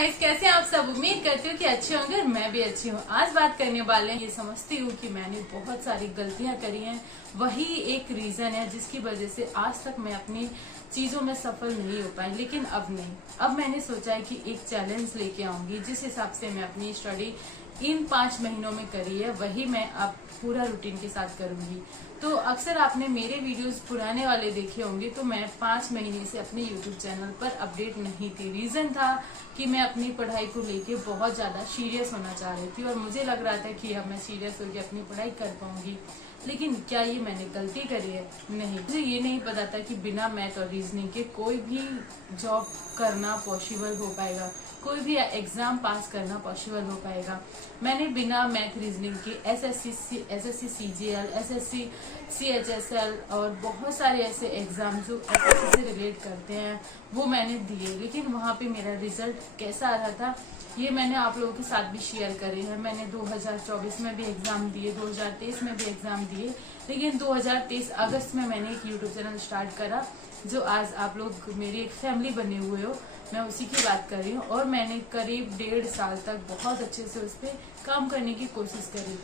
Guys, कैसे हैं आप सब। उम्मीद करती हूँ कि अच्छे होंगे और मैं भी अच्छी हूँ। आज बात करने वाले हैं, ये समझती हूँ कि मैंने बहुत सारी गलतियां करी हैं। वही एक रीजन है जिसकी वजह से आज तक मैं अपनी चीजों में सफल नहीं हो पाई। लेकिन अब नहीं, अब मैंने सोचा है कि एक चैलेंज लेके आऊंगी। जिस हिसाब से मैं अपनी स्टडी इन 5 महीनों में करी है, वही मैं अब पूरा रूटीन के साथ करूंगी। तो अक्सर आपने मेरे वीडियोस पुराने वाले देखे होंगे, तो मैं 5 महीने से अपने यूट्यूब चैनल पर अपडेट नहीं थी। रीजन था कि मैं अपनी पढ़ाई को लेके बहुत ज्यादा सीरियस होना चाह रही थी और मुझे लग रहा था कि अब मैं सीरियस होकर अपनी पढ़ाई कर पाऊंगी। लेकिन क्या ये मैंने गलती करी है? नहीं, मुझे ये नहीं पता था कि बिना मैथ और रीजनिंग के कोई भी जॉब करना पॉसिबल हो पाएगा, कोई भी एग्जाम पास करना पॉसिबल हो पाएगा। मैंने बिना मैथ रीजनिंग के एसएससी सीजीएल, एसएससी सीएचएसएल और बहुत सारे ऐसे एग्जाम जो एसएससी से रिलेट करते हैं वो मैंने दिए। लेकिन वहाँ पे मेरा रिजल्ट कैसा आ रहा था ये मैंने आप लोगों के साथ भी शेयर करे हैं। मैंने 2024 में भी एग्जाम दिए, 2023 में भी एग्जाम दिए, लेकिन 2023 अगस्त में मैंने एक यूट्यूब चैनल स्टार्ट करा जो आज आप लोग मेरी एक फैमिली बने हुए हो। मैं उसी की बात कर रही हूँ और मैंने करीब 1.5 साल तक बहुत अच्छे से उस पर काम करने की कोशिश करी।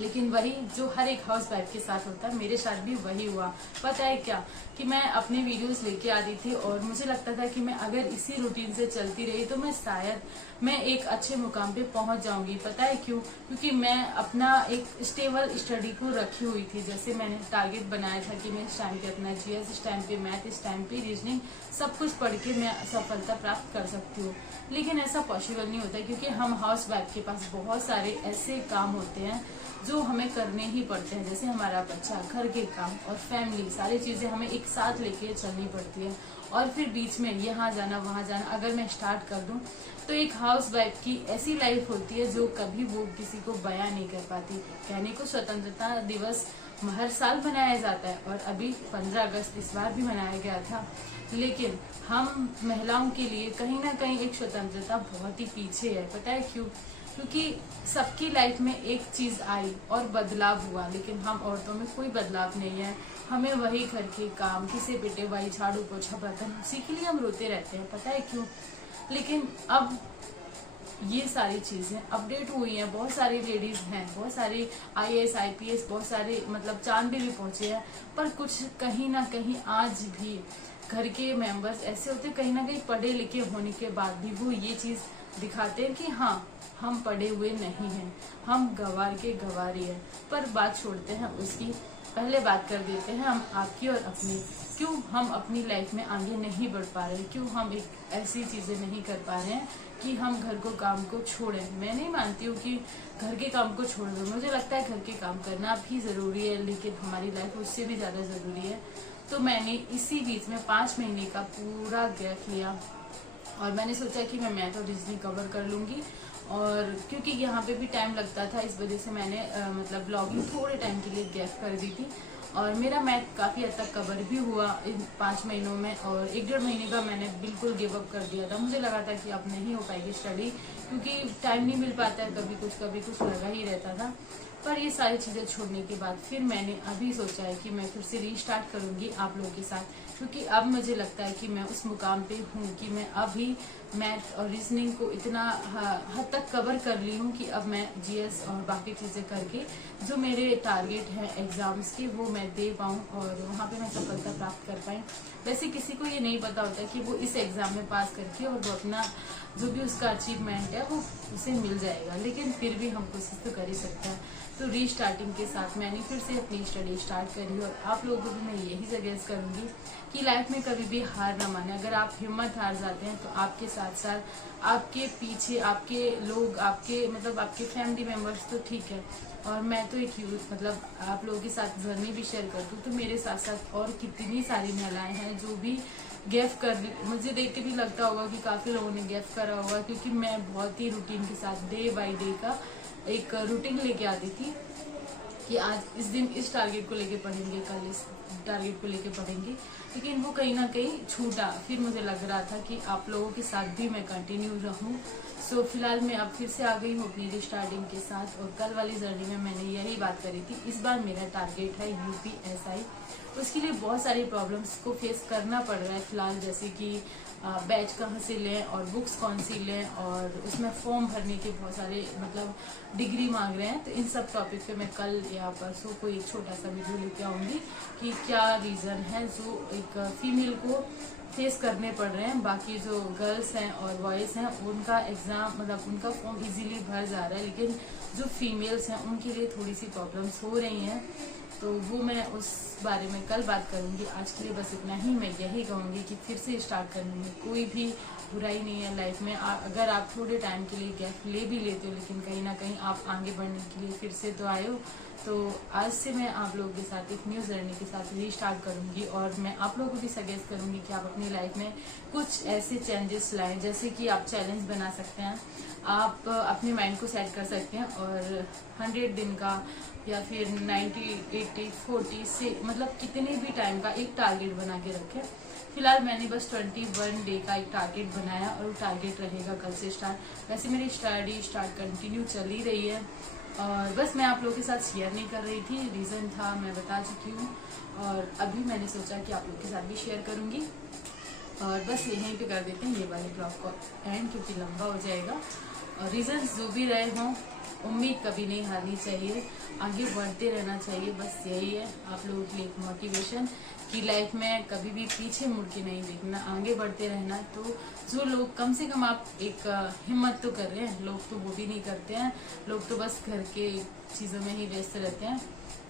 लेकिन वही जो हर एक हाउस वाइफ के साथ होता है, मेरे साथ भी वही हुआ। पता है क्या, कि मैं अपने वीडियोस लेके आती थी और मुझे लगता था कि मैं अगर इसी रूटीन से चलती रही तो मैं शायद एक अच्छे मुकाम पे पहुंच जाऊंगी। पता है क्यों? क्योंकि मैं अपना एक स्टेबल स्टडी को रखी हुई थी। जैसे मैंने टारगेट बनाया था कि मैं इस टाइम पे अपना जीएस, इस टाइम पे मैथ, इस टाइम पे रीजनिंग सब कुछ पढ़ के मैं सफलता प्राप्त कर सकती हूँ। लेकिन ऐसा पॉसिबल नहीं होता क्योंकि हम हाउस वाइफ के पास बहुत सारे ऐसे काम होते हैं जो हमें करने ही पड़ते हैं। जैसे हमारा बच्चा, घर के काम और फैमिली, सारी चीजें हमें एक साथ लेके चलनी पड़ती है। और फिर बीच में यहाँ जाना वहाँ जाना अगर मैं स्टार्ट कर दूं तो एक हाउस वाइफ की ऐसी लाइफ होती है जो कभी वो किसी को बयां नहीं कर पाती। कहने को स्वतंत्रता दिवस हर साल मनाया जाता है और अभी 15 अगस्त इस बार भी मनाया गया था। लेकिन हम महिलाओं के लिए कहीं ना कहीं एक स्वतंत्रता बहुत ही पीछे है। पता है क्यों? क्योंकि सबकी लाइफ में एक चीज आई और बदलाव हुआ, लेकिन हम औरतों में कोई बदलाव नहीं है। हमें वही घर के काम, किसे पिटे भाई, झाड़ू पोछा बर्तन, उसी के लिए हम रोते रहते हैं। पता है क्यों? लेकिन अब ये सारी चीजें अपडेट हुई हैं। बहुत सारी लेडीज हैं, बहुत सारी आईएएस आईपीएस, बहुत सारे मतलब चांद पे भी पहुंचे हैं। पर कुछ कहीं ना कहीं आज भी घर के मेंबर्स ऐसे होते हैं, कहीं ना कहीं पढ़े लिखे होने के बाद भी वो ये चीज दिखाते हैं कि हाँ, हम पढ़े हुए नहीं हैं, हम गंवार के गंवारी है। पर बात छोड़ते हैं उसकी, पहले बात कर देते हैं हम आपकी और अपनी। क्यों हम अपनी लाइफ में आगे नहीं बढ़ पा रहे? क्यों हम एक ऐसी चीजें नहीं कर पा रहे हैं कि हम घर को काम को छोड़ें? मैं नहीं मानती हूँ कि घर के काम को छोड़ दो। मुझे लगता है घर के काम करना भी जरूरी है, लेकिन हमारी लाइफ उससे भी ज्यादा जरूरी है। तो मैंने इसी बीच में 5 महीने का पूरा गैप लिया और मैंने सोचा कि मैं मैथ और रीजनिंग कवर कर लूंगी। और क्योंकि यहाँ पे भी टाइम लगता था, इस वजह से मैंने मतलब ब्लॉगिंग थोड़े टाइम के लिए गैप कर दी थी और मेरा मैथ काफी हद तक कवर भी हुआ इन 5 महीनों में। और 1-1.5 महीने का मैंने बिल्कुल गिव अप कर दिया था। मुझे लगा था कि अब नहीं हो पाएगी स्टडी, क्योंकि टाइम नहीं मिल पाता है, कभी कुछ लगा ही रहता था। पर ये सारी चीजें छोड़ने के बाद फिर मैंने अभी सोचा है कि मैं फिर से रीस्टार्ट करूंगी आप लोगों के साथ, क्योंकि अब मुझे लगता है कि मैं उस मुकाम पे हूँ कि मैं अभी मैथ और रीजनिंग को इतना हद तक कवर कर ली हूँ कि अब मैं जीएस और बाकी चीजें करके जो मेरे टारगेट हैं एग्जाम्स के वो मैं दे पाऊँ और वहाँ पे मैं सफलता प्राप्त कर पाई। वैसे किसी को ये नहीं पता होता कि वो इस एग्जाम में पास करके और वो अपना जो भी उसका अचीवमेंट है वो उसे मिल जाएगा, लेकिन फिर भी हम कोशिश तो कर ही सकते हैं। तो रीस्टार्टिंग के साथ मैंने फिर से अपनी स्टडी स्टार्ट करी और आप लोगों को भी मैं यही सजेस्ट करूंगी कि लाइफ में कभी भी हार ना माने। अगर आप हिम्मत हार जाते हैं तो आपके साथ साथ आपके पीछे आपके लोग, आपके मतलब आपके फैमिली मेंबर्स तो ठीक है। और मैं तो एक मतलब आप लोगों के साथ जर्नी भी शेयर करती हूँ, तो मेरे साथ साथ और कितनी सारी महिलाएं हैं जो भी गैप कर, मुझे देख के भी लगता होगा कि काफी लोगों ने गैप करा होगा, क्योंकि मैं बहुत ही रूटीन के साथ डे बाय डे का एक रूटीन लेके आती थी कि आज इस दिन इस टारगेट को लेके पढ़ेंगे, कल इस टारगेट को लेके पढ़ेंगे। लेकिन वो कहीं ना कहीं छूटा। फिर मुझे लग रहा था कि आप लोगों के साथ भी मैं कंटिन्यू रहूं। सो फिलहाल मैं अब फिर से आ गई हूँ अपनी रिस्टार्टिंग के साथ और कल वाली जर्नी में मैंने यही बात करी थी। इस बार मेरा टारगेट है यूपीएसआई। उसके लिए बहुत सारी प्रॉब्लम्स को फेस करना पड़ रहा है फिलहाल, जैसे कि बैच कहाँ से लें और बुक्स कौन सी लें, और उसमें फॉर्म भरने के बहुत सारे मतलब डिग्री मांग रहे हैं। तो इन सब टॉपिक पे मैं कल या परसों कोई एक छोटा सा वीडियो लेके आऊंगी कि क्या रीजन है जो एक फीमेल को फेस करने पड़ रहे हैं। बाकी जो गर्ल्स हैं और बॉयज हैं उनका एग्जाम मतलब उनका फॉर्म इजीली भर जा रहा है, लेकिन जो फीमेल्स हैं उनके लिए थोड़ी सी प्रॉब्लम्स हो रही हैं। तो वो मैं उस बारे में कल बात करूंगी। आज के लिए बस इतना ही। मैं यही कहूंगी कि फिर से स्टार्ट करने में कोई भी बुराई नहीं है लाइफ में। अगर आप थोड़े टाइम के लिए गैप ले भी लेते हो, लेकिन कहीं ना कहीं आप आगे बढ़ने के लिए फिर से तो आए हो। तो आज से मैं आप लोगों के साथ एक न्यू जर्नी के साथ रीस्टार्ट करूंगी, और मैं आप लोगों को भी सजेस्ट करूंगी कि आप अपनी लाइफ में कुछ ऐसे चेंजेस लाएं, जैसे कि आप चैलेंज बना सकते हैं, आप अपने माइंड को सेट कर सकते हैं और 100 दिन का या फिर 90, 80, 40 से मतलब कितने भी टाइम का एक टारगेट बना के रखें। फिलहाल मैंने बस 21 डे का एक टारगेट बनाया और वो टारगेट रहेगा कल से स्टार्ट। वैसे मेरी स्टडी कंटिन्यू चल ही रही है, और बस मैं आप लोगों के साथ शेयर नहीं कर रही थी। रीज़न था मैं बता चुकी हूँ, और अभी मैंने सोचा कि आप लोगों के साथ भी शेयर करूँगी। और बस यहीं पे कर देते हैं ये वाले ब्लॉग को एंड, क्योंकि लंबा हो जाएगा। और रीजंस जो भी रहे हों, उम्मीद कभी नहीं हारनी चाहिए, आगे बढ़ते रहना चाहिए। बस यही है आप लोगों के लिए एक मोटिवेशन कि लाइफ में कभी भी पीछे मुड़ के नहीं देखना, आगे बढ़ते रहना। तो जो लोग कम से कम आप एक हिम्मत तो कर रहे हैं, लोग तो वो भी नहीं करते हैं। लोग तो बस घर के चीज़ों में ही व्यस्त रहते हैं।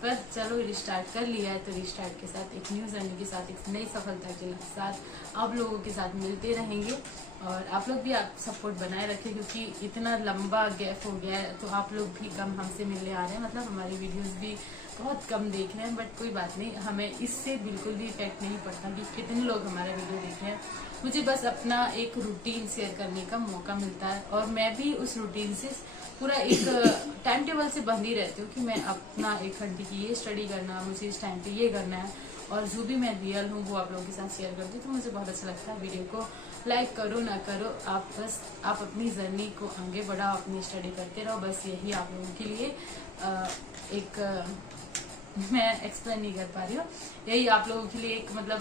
पर चलो रिस्टार्ट कर लिया है, तो रिस्टार्ट के साथ एक न्यू जर्नी के साथ एक नई सफलता के साथ आप लोगों के साथ मिलते रहेंगे। और आप लोग भी आप सपोर्ट बनाए रखें, क्योंकि इतना लंबा गैप हो गया है तो आप लोग भी कम हमसे मिलने आ रहे हैं, मतलब हमारी वीडियोस भी बहुत कम देख रहे हैं। बट कोई बात नहीं, हमें इससे बिल्कुल भी इफेक्ट नहीं पड़ता कि कितने लोग हमारा वीडियो देख रहे हैं। मुझे बस अपना एक रूटीन शेयर करने का मौका मिलता है, और मैं भी उस रूटीन से पूरा एक टाइम टेबल से बंध ही रहती हूँ कि मैं अपना 1 घंटे की ये स्टडी करना, मुझे इस टाइम पे ये करना है, और जो भी मैं रियल हूँ वो आप लोगों के साथ शेयर करती हूँ। तो मुझे बहुत अच्छा लगता है। वीडियो को लाइक करो ना करो, आप अपनी जर्नी को आगे बढ़ाओ, अपनी स्टडी करते रहो। बस यही आप लोगों के लिए एक मैं एक्सप्लेन नहीं कर पा रही हूँ, यही आप लोगों के लिए एक मतलब